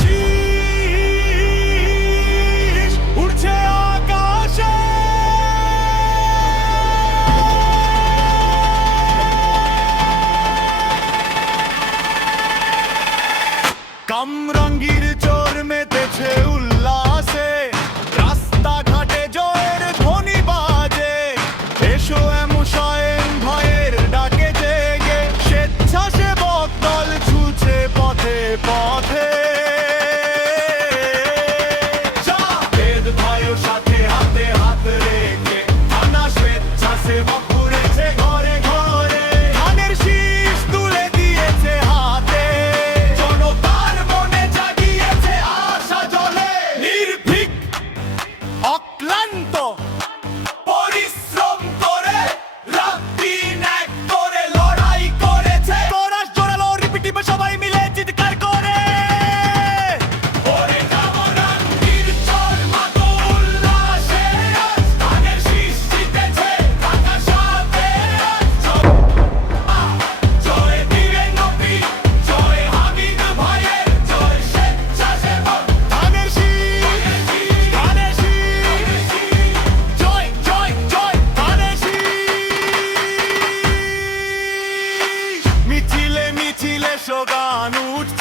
শীষ উড়ছে আকাশে। কামরাঙ্গীর চোর মেতেছে উল্লাসে, রাস্তাঘাটে জয়ের ধ্বনি বাজে। এসো এমুসায়েন ভাইয়ের ডাকে জেগে, স্বেচ্ছাসেবক দল ছুটছে পথে পথে। জাভেদ ভাইও সাথে হাতে হাত রেখে, থানা স্বেচ্ছাসেবক ঘুরেছে ঘরে ঘরে। ধানের শীষ তুলে দিয়েছে হাতে, জনতার মনে জাগিয়েছে আশা জ্বলে। নির্ভীক অক্লান্ত পরিশ্রম করে রাত দিন এক করে লড়াই করেছে। তোরা জোরালো রিপিটিভে সবাই মিলে চিৎকার করে, ওরে কামরাঙ্গীর চর মাতো উল্লাসে। আজ ধানের শীষ জিতেছে ঢাকা সাথে। জয় বীরেন নবী, জয় হামিদ ভাইয়ের, জয় স্বেচ্ছাসেবক। ধানের শীষ, ধানের শীষ, জয় জয় জয় ধানের শীষ। মিছিলে মিছিলে স্লোগান উঠছে,